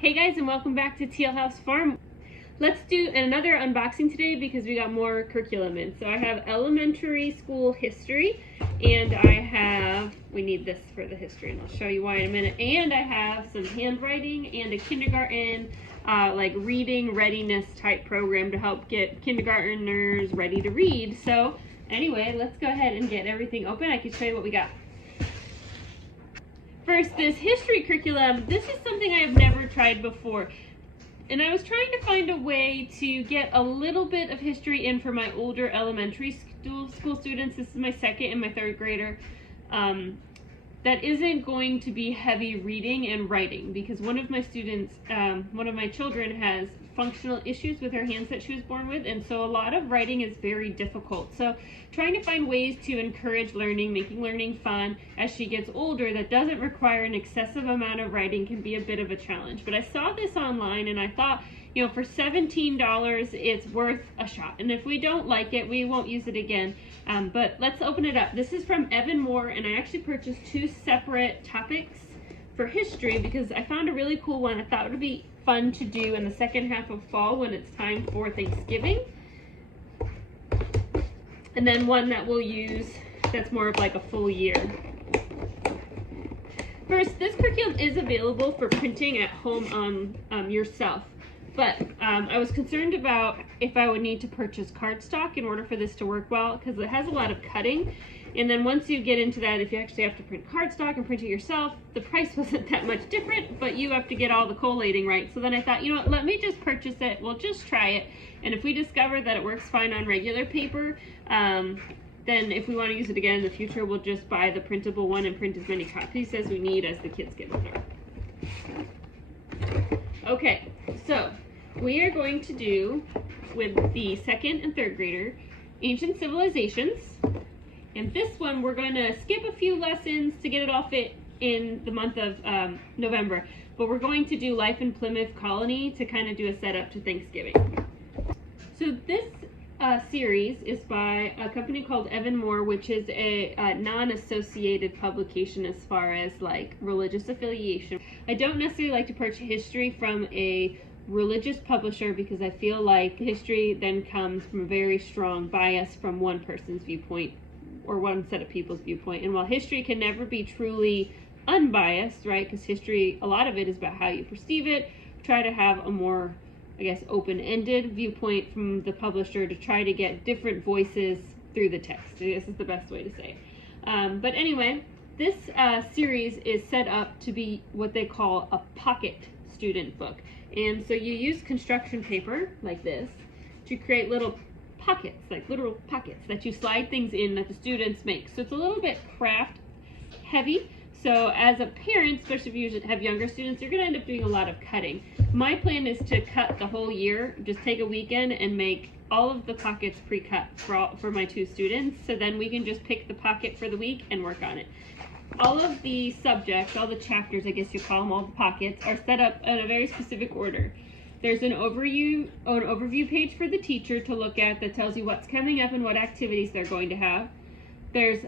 Hey guys, and welcome back to Teal House Farm. Let's do another unboxing today because we got more curriculum in. So I have elementary school history, and we need this for the history, and I'll show you why in a minute. And I have some handwriting and a kindergarten like reading readiness type program to help get kindergartners ready to read. So anyway, let's go ahead and get everything open. I can show you what we got. First, this history curriculum, this is something I have never tried before. And I was trying to find a way to get a little bit of history in for my older elementary school students. This is my second and my third grader. That isn't going to be heavy reading and writing because one of my students, one of my children has functional issues with her hands that she was born with, and so a lot of writing is very difficult. So trying to find ways to encourage learning, making learning fun as she gets older that doesn't require an excessive amount of writing can be a bit of a challenge. But I saw this online and I thought, you know, for $17 it's worth a shot, and if we don't like it we won't use it again. But let's open it up. This is from Moor, and I actually purchased two separate topics for history because I found a really cool one I thought would be fun to do in the second half of fall when it's time for Thanksgiving. And then one that we'll use that's more of like a full year. First, this curriculum is available for printing at home yourself. But I was concerned about if I would need to purchase cardstock in order for this to work well because it has a lot of cutting. And then once you get into that, if you actually have to print cardstock and print it yourself, the price wasn't that much different, but you have to get all the collating right. So then I thought, you know what, let me just purchase it. We'll just try it. And if we discover that it works fine on regular paper, then if we want to use it again in the future, we'll just buy the printable one and print as many copies as we need as the kids get older. Okay, so we are going to do, with the second and third grader, Ancient Civilizations. And this one, we're going to skip a few lessons to get it all fit in the month of November. But we're going to do Life in Plymouth Colony to kind of do a setup to Thanksgiving. So this series is by a company called Moor, which is a non-associated publication as far as like religious affiliation. I don't necessarily like to purchase history from a religious publisher because I feel like history then comes from a very strong bias from one person's viewpoint or one set of people's viewpoint. And while history can never be truly unbiased, right, because history, a lot of it is about how you perceive it, try to have a more, I guess, open-ended viewpoint from the publisher to try to get different voices through the text. I guess is the best way to say it. But anyway, this series is set up to be what they call a pocket student book. And so you use construction paper like this to create little pockets, like literal pockets that you slide things in that the students make. So it's a little bit craft heavy. So as a parent, especially if you have younger students, you're going to end up doing a lot of cutting. My plan is to cut the whole year, just take a weekend and make all of the pockets pre-cut for my two students. So then we can just pick the pocket for the week and work on it. All of the subjects, all the chapters, I guess you call them, all the pockets, are set up in a very specific order. There's an overview page for the teacher to look at that tells you what's coming up and what activities they're going to have. There's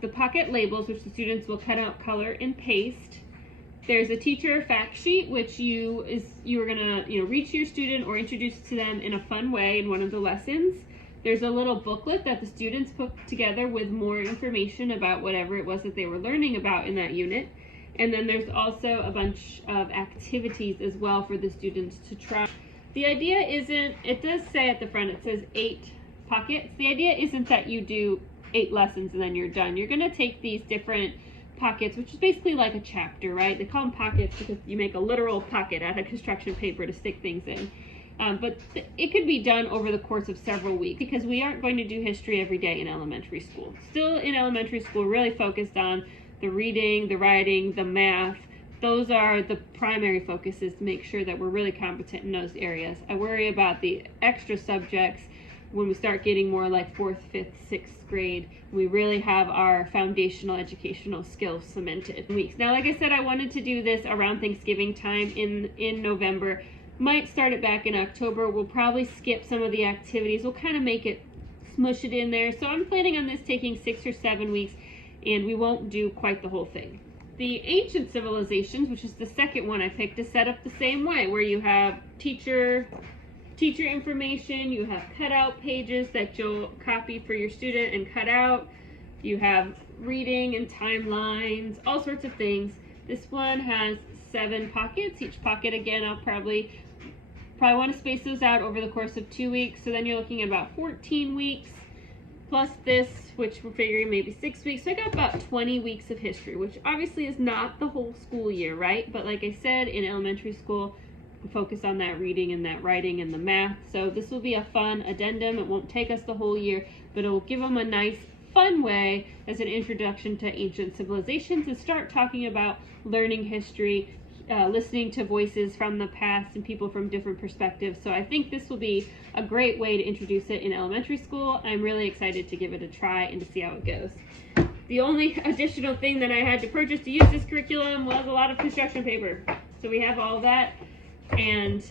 the pocket labels, which the students will cut out, color, and paste. There's a teacher fact sheet, which you are gonna read to your student or introduce to them in a fun way in one of the lessons. There's a little booklet that the students put together with more information about whatever it was that they were learning about in that unit. And then there's also a bunch of activities as well for the students to try. The idea isn't, it does say at the front, it says 8 pockets. The idea isn't that you do 8 lessons and then you're done. You're gonna take these different pockets, which is basically like a chapter, right? They call them pockets because you make a literal pocket out of construction paper to stick things in. But it could be done over the course of several weeks because we aren't going to do history every day in elementary school. Still in elementary school, really focused on the reading, the writing, the math. Those are the primary focuses to make sure that we're really competent in those areas. I worry about the extra subjects when we start getting more like 4th, 5th, 6th grade. We really have our foundational educational skills cemented. Now, like I said, I wanted to do this around Thanksgiving time in November. Might start it back in October. We'll probably skip some of the activities. We'll kind of make it, smush it in there. So I'm planning on this taking 6 or 7 weeks, and we won't do quite the whole thing. The ancient civilizations, which is the second one I picked, is set up the same way, where you have teacher information, you have cutout pages that you'll copy for your student and cut out, you have reading and timelines, all sorts of things. This one has 7 pockets. Each pocket, again, I'll probably want to space those out over the course of 2 weeks, so then you're looking at about 14 weeks, plus this, which we're figuring maybe 6 weeks. So I got about 20 weeks of history, which obviously is not the whole school year, right? But like I said, in elementary school, we focus on that reading and that writing and the math. So this will be a fun addendum. It won't take us the whole year, but it will give them a nice, fun way as an introduction to ancient civilizations and start talking about learning history, listening to voices from the past and people from different perspectives. So I think this will be a great way to introduce it in elementary school. I'm really excited to give it a try and to see how it goes. The only additional thing that I had to purchase to use this curriculum was a lot of construction paper. So we have all that, and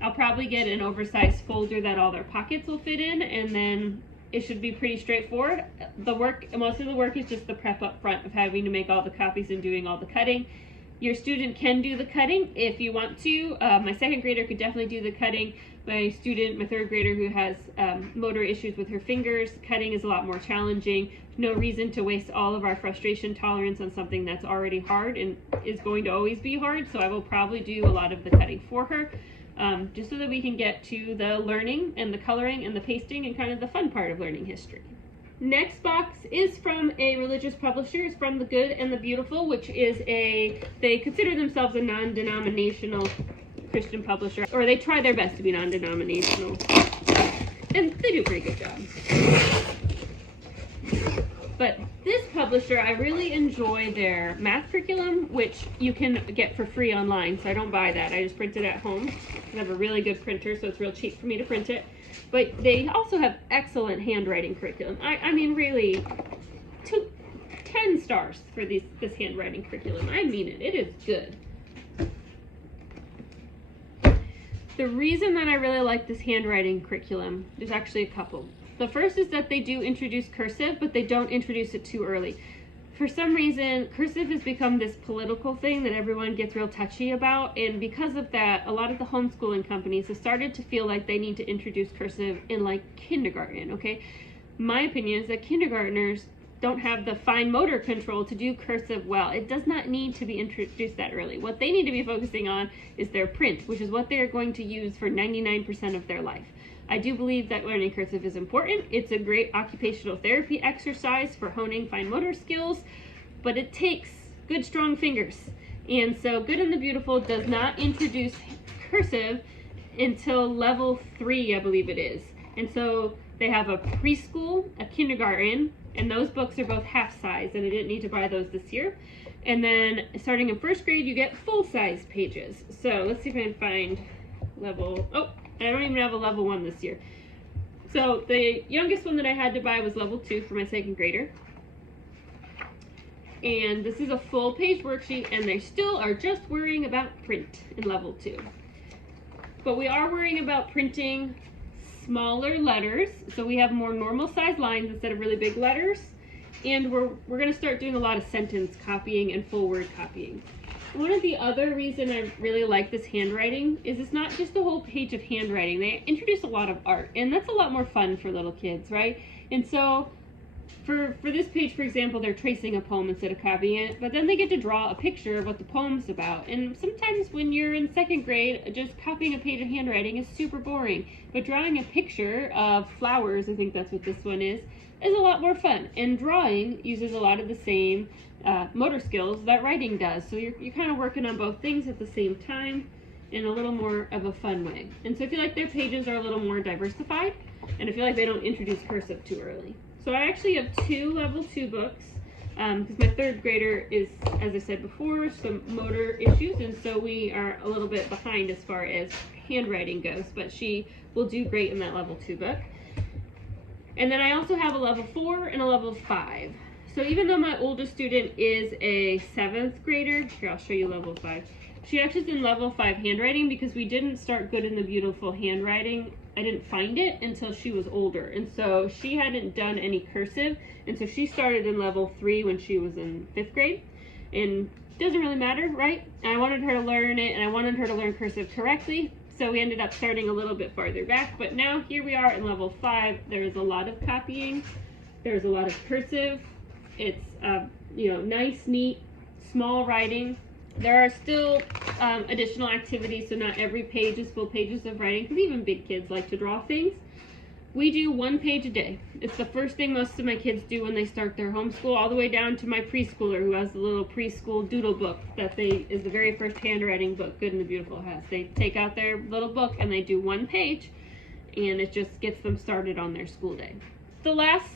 I'll probably get an oversized folder that all their pockets will fit in, and then it should be pretty straightforward. Most of the work is just the prep up front of having to make all the copies and doing all the cutting. Your student can do the cutting if you want to. My second grader could definitely do the cutting. My third grader who has motor issues with her fingers, cutting is a lot more challenging. No reason to waste all of our frustration tolerance on something that's already hard and is going to always be hard. So I will probably do a lot of the cutting for her, just so that we can get to the learning and the coloring and the pasting and kind of the fun part of learning history. Next box is from a religious publisher. It's from The Good and the Beautiful, which is they consider themselves a non-denominational Christian publisher, or they try their best to be non-denominational, and they do a pretty good job. But this publisher, I really enjoy their math curriculum, which you can get for free online, so I don't buy that. I just print it at home. I have a really good printer, so it's real cheap for me to print it. But they also have excellent handwriting curriculum. I mean, really, 10 stars for this handwriting curriculum. I mean it. It is good. The reason that I really like this handwriting curriculum, there's actually a couple. The first is that they do introduce cursive, but they don't introduce it too early. For some reason, cursive has become this political thing that everyone gets real touchy about, and because of that, a lot of the homeschooling companies have started to feel like they need to introduce cursive in like kindergarten, okay? My opinion is that kindergartners don't have the fine motor control to do cursive well. It does not need to be introduced that early. What they need to be focusing on is their print, which is what they're going to use for 99% of their life. I do believe that learning cursive is important. It's a great occupational therapy exercise for honing fine motor skills, but it takes good, strong fingers. And so Good and the Beautiful does not introduce cursive until level 3, I believe it is. And so they have a preschool, a kindergarten, and those books are both half size, and I didn't need to buy those this year. And then starting in first grade, you get full-size pages. So let's see if I can find level, I don't even have a level 1 this year. So the youngest one that I had to buy was level 2 for my second grader. And this is a full page worksheet, and they still are just worrying about print in level 2. But we are worrying about printing smaller letters, so we have more normal size lines instead of really big letters. And we're going to start doing a lot of sentence copying and full word copying. One of the other reasons I really like this handwriting is it's not just a whole page of handwriting. They introduce a lot of art, and that's a lot more fun for little kids, right? And so for this page, for example, they're tracing a poem instead of copying it, but then they get to draw a picture of what the poem's about. And sometimes when you're in second grade, just copying a page of handwriting is super boring. But drawing a picture of flowers, I think that's what this one is a lot more fun. And drawing uses a lot of the same motor skills that writing does. So you're kind of working on both things at the same time in a little more of a fun way. And so I feel like their pages are a little more diversified, and I feel like they don't introduce cursive too early. So I actually have 2 level 2 books because my third grader is, as I said before, some motor issues, and so we are a little bit behind as far as handwriting goes, but she will do great in that level 2 book. And then I also have a level 4 and a level 5. So even though my oldest student is a 7th grader, here I'll show you level 5. She actually is in level 5 handwriting because we didn't start Good and the Beautiful handwriting. I didn't find it until she was older. And so she hadn't done any cursive. And so she started in level 3 when she was in 5th grade. And doesn't really matter, right? I wanted her to learn it, and I wanted her to learn cursive correctly. So we ended up starting a little bit farther back, but now here we are in level 5. There's a lot of copying. There's a lot of cursive. It's, nice, neat, small writing. There are still additional activities, so not every page is full pages of writing, because even big kids like to draw things. We do 1 page a day. It's the first thing most of my kids do when they start their homeschool, all the way down to my preschooler who has the little preschool doodle book that is the very first handwriting book Good and the Beautiful has. They take out their little book and they do 1 page, and it just gets them started on their school day. The last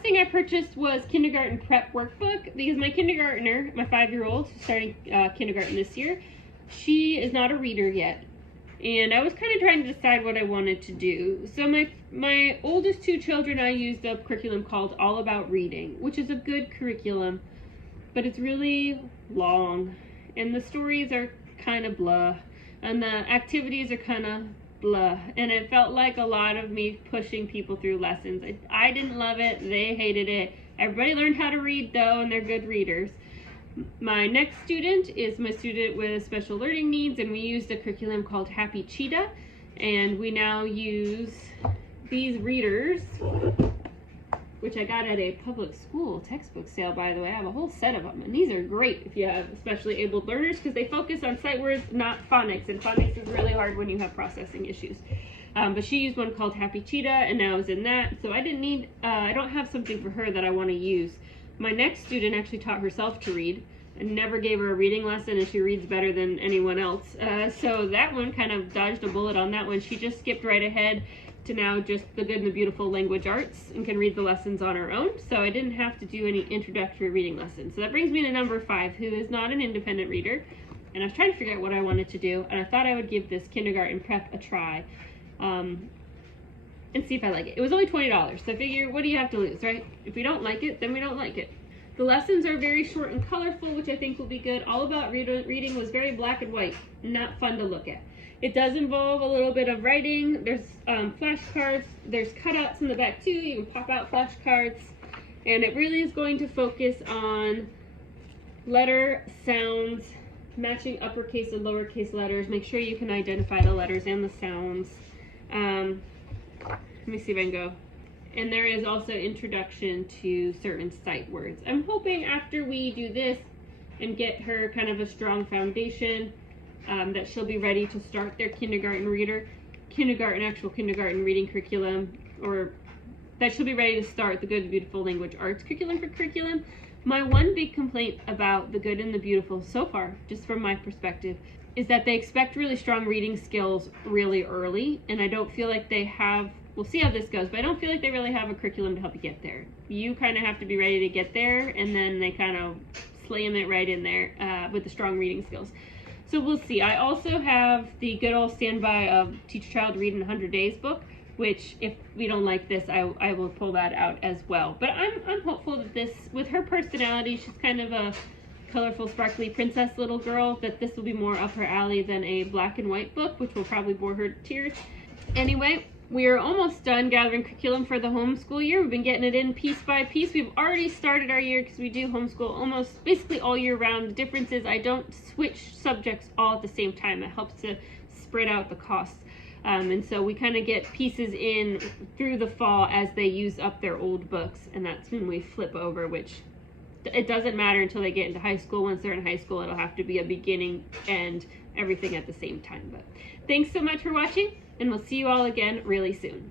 thing I purchased was kindergarten prep workbook, because my kindergartner, my 5-year-old, who's starting kindergarten this year, she is not a reader yet. And I was kind of trying to decide what I wanted to do. So my oldest 2 children, I used a curriculum called All About Reading, which is a good curriculum, but it's really long, and the stories are kind of blah, and the activities are kind of blah, and it felt like a lot of me pushing people through lessons. I didn't love it. They hated it. Everybody learned how to read, though, and they're good readers. My next student is my student with special learning needs, and we used a curriculum called Happy Cheetah, and we now use these readers, which I got at a public school textbook sale, by the way. I have a whole set of them, and these are great if you have especially abled learners, because they focus on sight words, not phonics, and phonics is really hard when you have processing issues. But she used one called Happy Cheetah, and now I was in that, so I didn't need, I don't have something for her that I want to use. My next student actually taught herself to read. I never gave her a reading lesson, and she reads better than anyone else. So that one kind of dodged a bullet on that one. She just skipped right ahead to now just the Good and the Beautiful language arts and can read the lessons on her own. So I didn't have to do any introductory reading lessons. So that brings me to number 5, who is not an independent reader. And I was trying to figure out what I wanted to do, and I thought I would give this kindergarten prep a try. And see if I like it. It was only $20, so I figure, what do you have to lose, right? If we don't like it, then we don't like it. The lessons are very short and colorful, which I think will be good. All About Reading was very black and white, not fun to look at. It does involve a little bit of writing. There's flashcards. There's cutouts in the back too. You can pop out flashcards. And it really is going to focus on letter sounds, matching uppercase and lowercase letters. Make sure you can identify the letters and the sounds. Let me see if I can go. And there is also introduction to certain sight words. I'm hoping after we do this and get her kind of a strong foundation, that she'll be ready to start their actual kindergarten reading curriculum, or that she'll be ready to start the Good and Beautiful language arts curriculum. My one big complaint about the Good and the Beautiful so far, just from my perspective, is that they expect really strong reading skills really early, and I don't feel like they have. We'll see how this goes, but I don't feel like they really have a curriculum to help you get there. You kind of have to be ready to get there, and then they kind of slam it right in there with the strong reading skills. So we'll see. I also have the good old standby of Teach a Child Read in 100 Days book, which if we don't like this, I will pull that out as well. But I'm hopeful that this, with her personality, she's kind of a colorful, sparkly princess little girl, that this will be more up her alley than a black and white book, which will probably bore her to tears. Anyway, we are almost done gathering curriculum for the homeschool year. We've been getting it in piece by piece. We've already started our year because we do homeschool almost basically all year round. The difference is I don't switch subjects all at the same time. It helps to spread out the costs. And so we kind of get pieces in through the fall as they use up their old books, and that's when we flip over, which it doesn't matter until they get into high school. Once they're in high school, it'll have to be a beginning and everything at the same time. But thanks so much for watching, and we'll see you all again really soon.